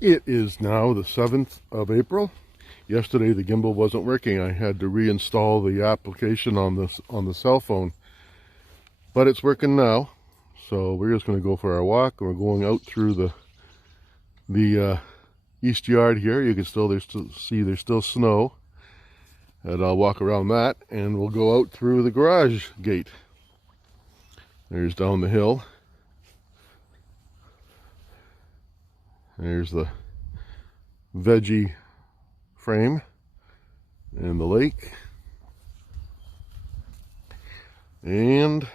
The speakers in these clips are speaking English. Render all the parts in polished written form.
It is now the 7th of April. Yesterday the gimbal wasn't working. I had to reinstall the application on the cell phone. But it's working now. So we're just going to go for our walk. We're going out through the east yard here. You can still see there's still snow. And I'll walk around that and we'll go out through the garage gate. There's down the hill. There's the veggie frame and the lake and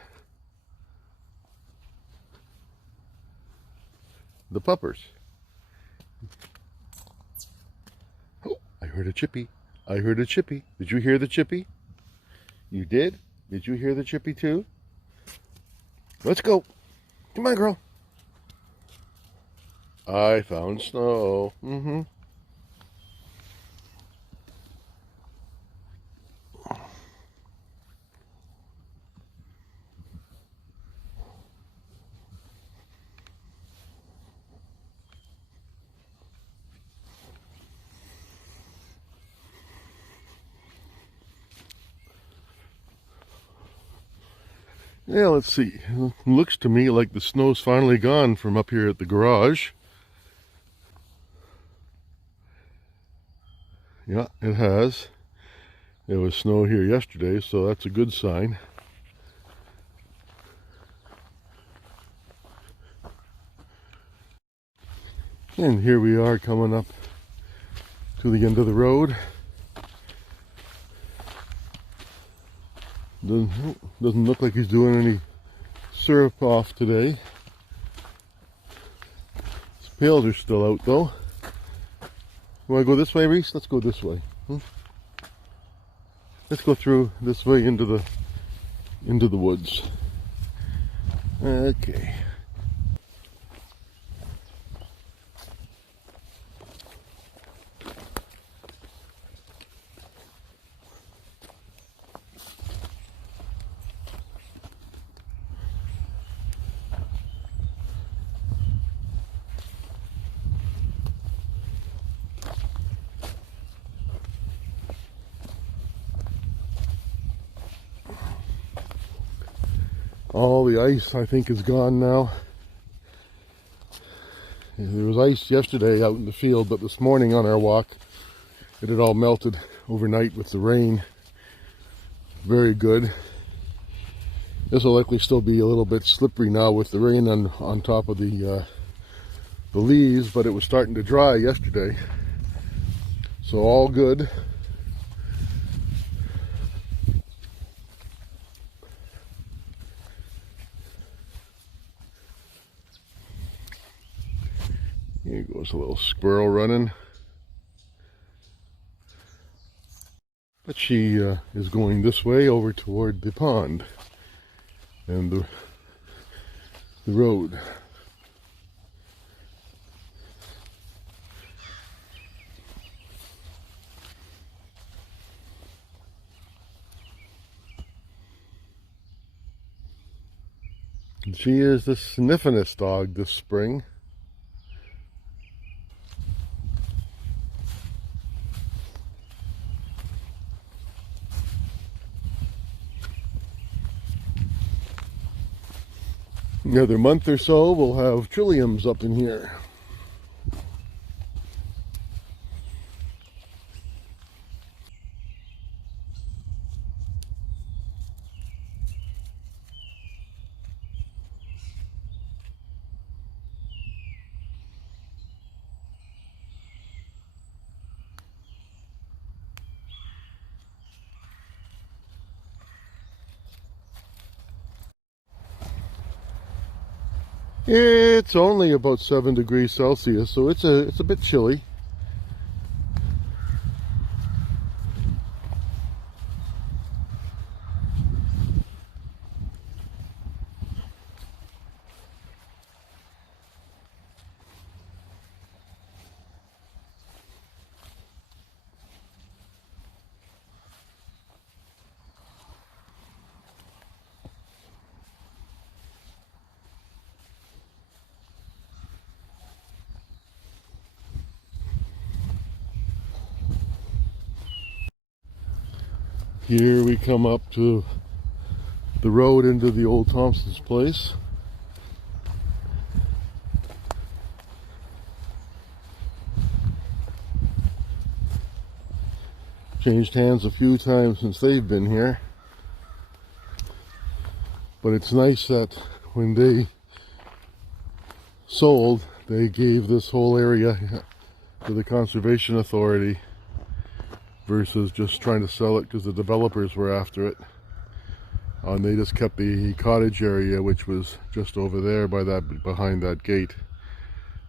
the puppers. Oh, I heard a chippy. I heard a chippy. Did you hear the chippy? You did? Did you hear the chippy too? Let's go. Come on, girl. I found snow. Yeah, let's see. It looks to me like the snow's finally gone from up here at the garage. Yeah, it has. There was snow here yesterday, so that's a good sign. And here we are coming up to the end of the road. Doesn't look like he's doing any syrup off today. His pails are still out though. You want to go this way, Reese? Let's go this way. Let's go through this way into the woods. Okay. All the ice, I think, is gone now. There was ice yesterday out in the field, but this morning on our walk, it had all melted overnight with the rain. Very good. This will likely still be a little bit slippery now with the rain on top of the leaves, but it was starting to dry yesterday. So all good. Here goes a little squirrel running. But she is going this way over toward the pond and the road. And she is the sniffinest dog this spring. Another month or so, we'll have trilliums up in here. It's only about 7 degrees Celsius, so it's a bit chilly. Here we come up to the road into the old Thompson's place. Changed hands a few times since they've been here. But it's nice that when they sold, they gave this whole area to the Conservation Authority versus just trying to sell it because the developers were after it. And they just kept the cottage area, which was just over there by that, behind that gate.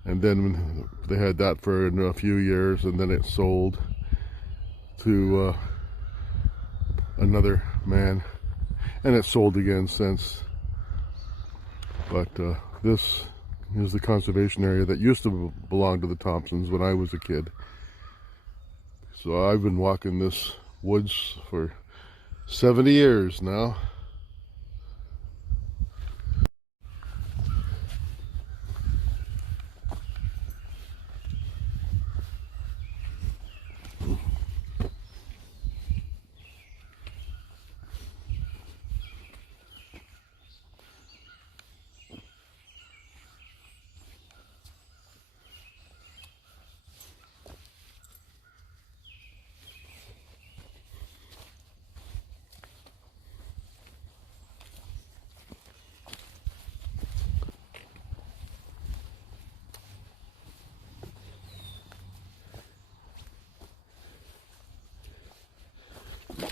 And then they had that for a few years, and then it sold to another man, and it sold again since. But this is the conservation area that used to belong to the Thompsons when I was a kid. So I've been walking this woods for 70 years now.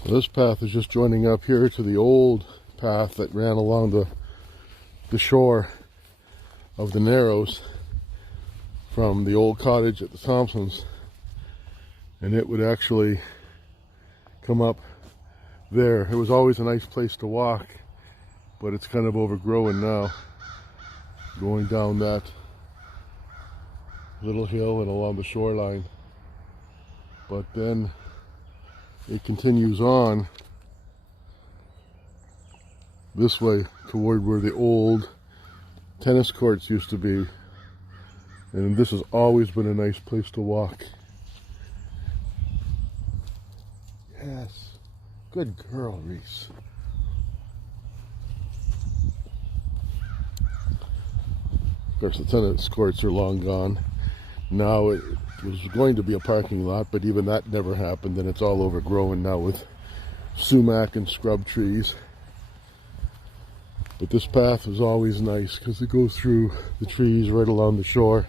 This path is just joining up here to the old path that ran along the shore of the Narrows from the old cottage at the Thompsons, and it would actually come up there. It was always a nice place to walk, but it's kind of overgrown now, going down that little hill and along the shoreline. But then it continues on this way toward where the old tennis courts used to be, and this has always been a nice place to walk. Yes, good girl, Reese. Of course, the tennis courts are long gone. Now it was going to be a parking lot, but even that never happened, and it's all overgrown now with sumac and scrub trees. But this path was always nice because it goes through the trees right along the shore.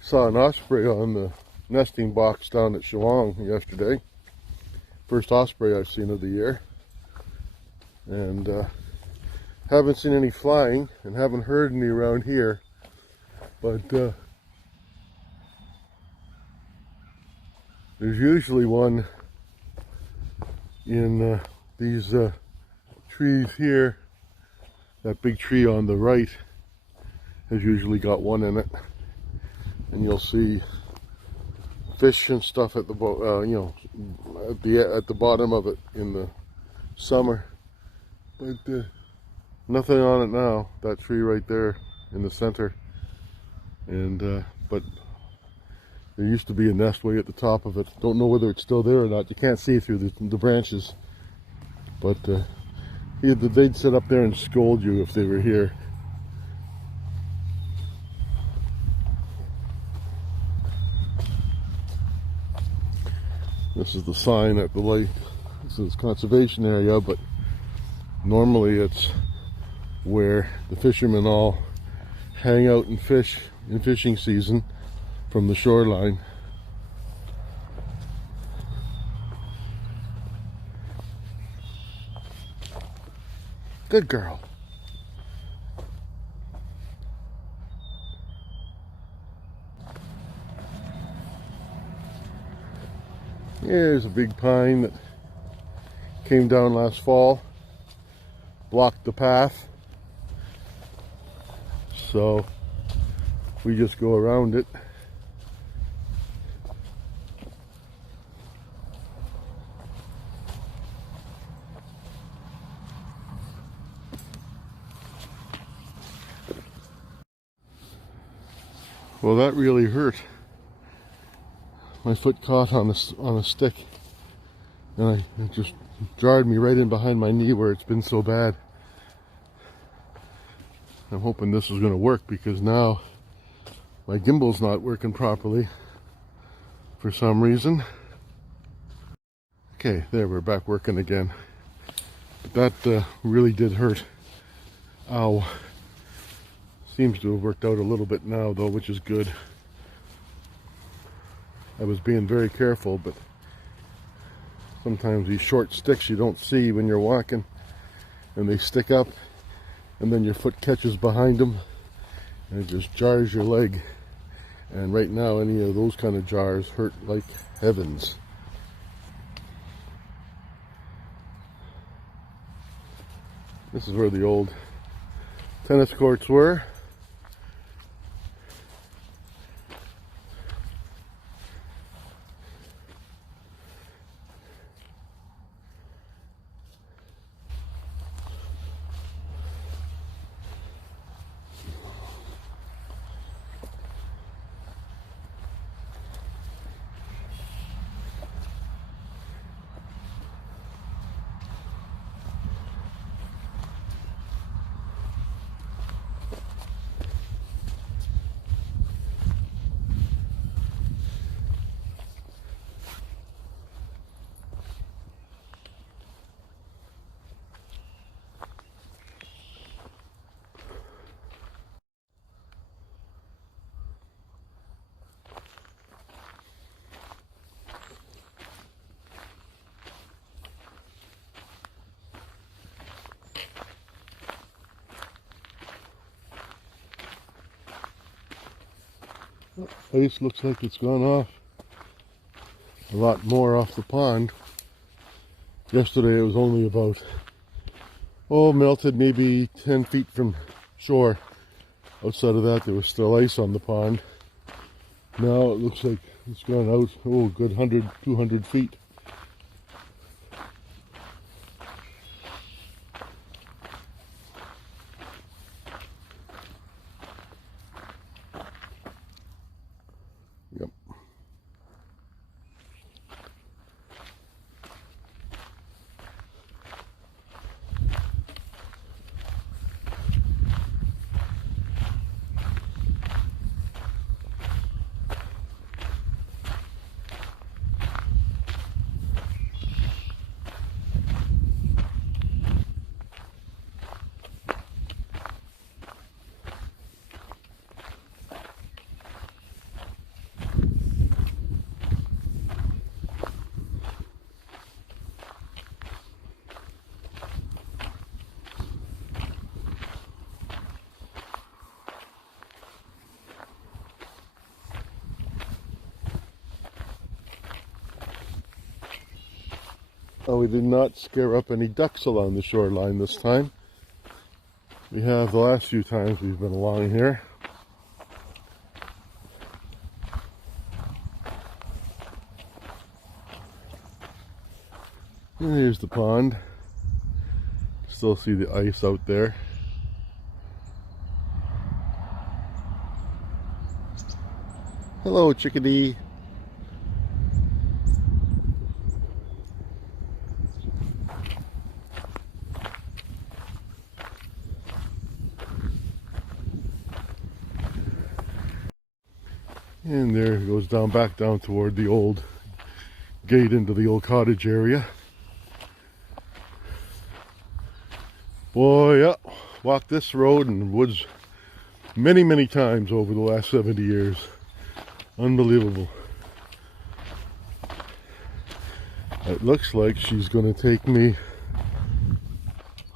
Saw an osprey on the nesting box down at Shillong yesterday. First osprey I've seen of the year. And haven't seen any flying and haven't heard any around here. But there's usually one in these trees here. That big tree on the right has usually got one in it. And you'll see fish and stuff at the at the bottom of it in the summer, but nothing on it now. That tree right there in the center, and but there used to be a nest way at the top of it. Don't know whether it's still there or not. You can't see through the branches, but they'd sit up there and scold you if they were here. This is the sign at the lake. This is conservation area, but Normally it's where the fishermen all hang out and fish in fishing season from the shoreline. Good girl. Here's a big pine that came down last fall, blocked the path, so we just go around it. Well, that really hurt. My foot caught on a stick, and it just jarred me right in behind my knee where it's been so bad. I'm hoping this is going to work, because now my gimbal's not working properly for some reason. Okay, there, we're back working again. But that really did hurt. Ow. Seems to have worked out a little bit now though, which is good. I was being very careful, but sometimes these short sticks you don't see when you're walking, and they stick up, and then your foot catches behind them, and it just jars your leg. And right now, any of those kind of jars hurt like heavens. This is where the old tennis courts were. Ice looks like it's gone off a lot more off the pond. Yesterday it was only about, melted maybe 10 feet from shore. Outside of that there was still ice on the pond. Now it looks like it's gone out, a good 100, 200 feet. Yep. Oh, we did not scare up any ducks along the shoreline this time. We have the last few times we've been along here. And here's the pond. Still see the ice out there. Hello, chickadee. And there it goes down, back down toward the old gate into the old cottage area. Boy, yeah, walked this road and woods many, many times over the last 70 years. Unbelievable. It looks like she's going to take me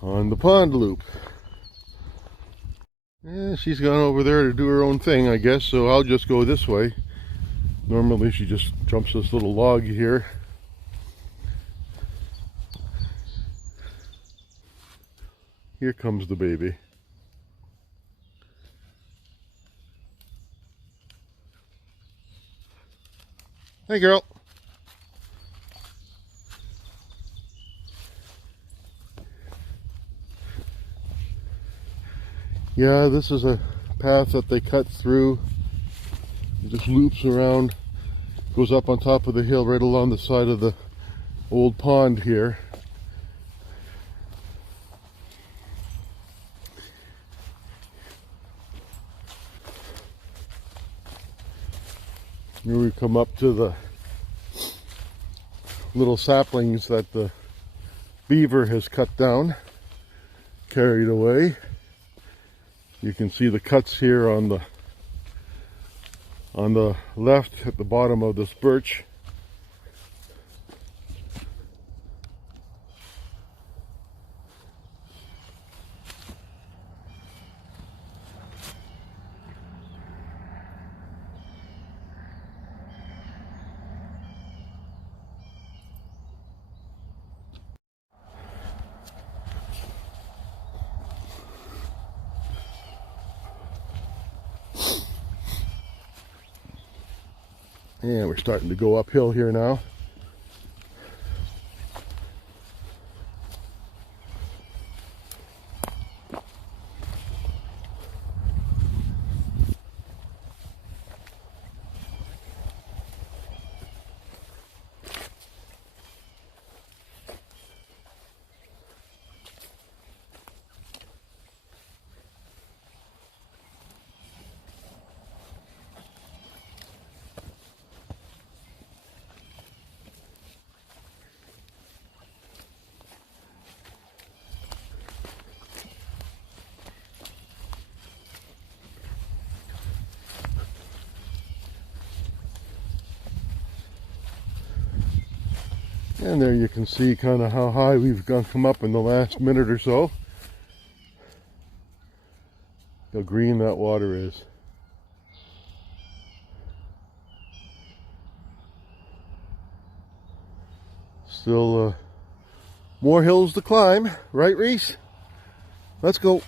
on the pond loop. Yeah, she's gone over there to do her own thing, I guess, so I'll just go this way. Normally she just jumps this little log here. Here comes the baby. Hey girl. Yeah, this is a path that they cut through. It just loops around, goes up on top of the hill right along the side of the old pond here. Here we come up to the little saplings that the beaver has cut down, carried away. You can see the cuts here on the left at the bottom of this birch. And we're starting to go uphill here now. And there you can see kind of how high we've come up in the last minute or so. How green that water is. Still more hills to climb, right, Reese? Let's go.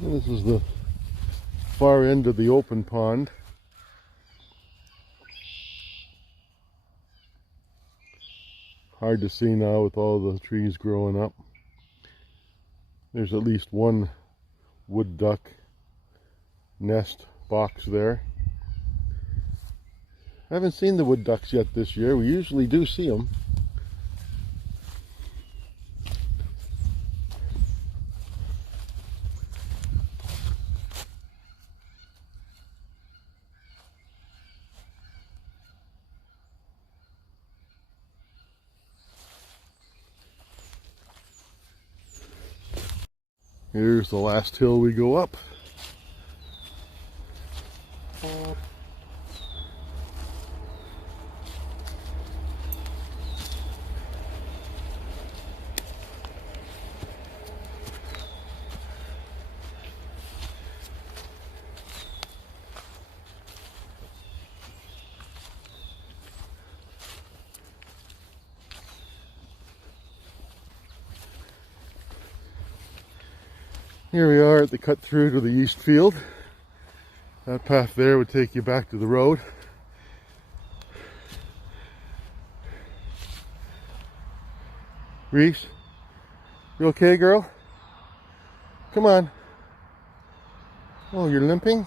This is the far end of the open pond. Hard to see now with all the trees growing up. There's at least one wood duck nest box there. I haven't seen the wood ducks yet this year. We usually do see them. Here's the last hill we go up. Here we are at the cut through to the east field. That path there would take you back to the road. Reese, you okay, girl? Come on. Oh, you're limping?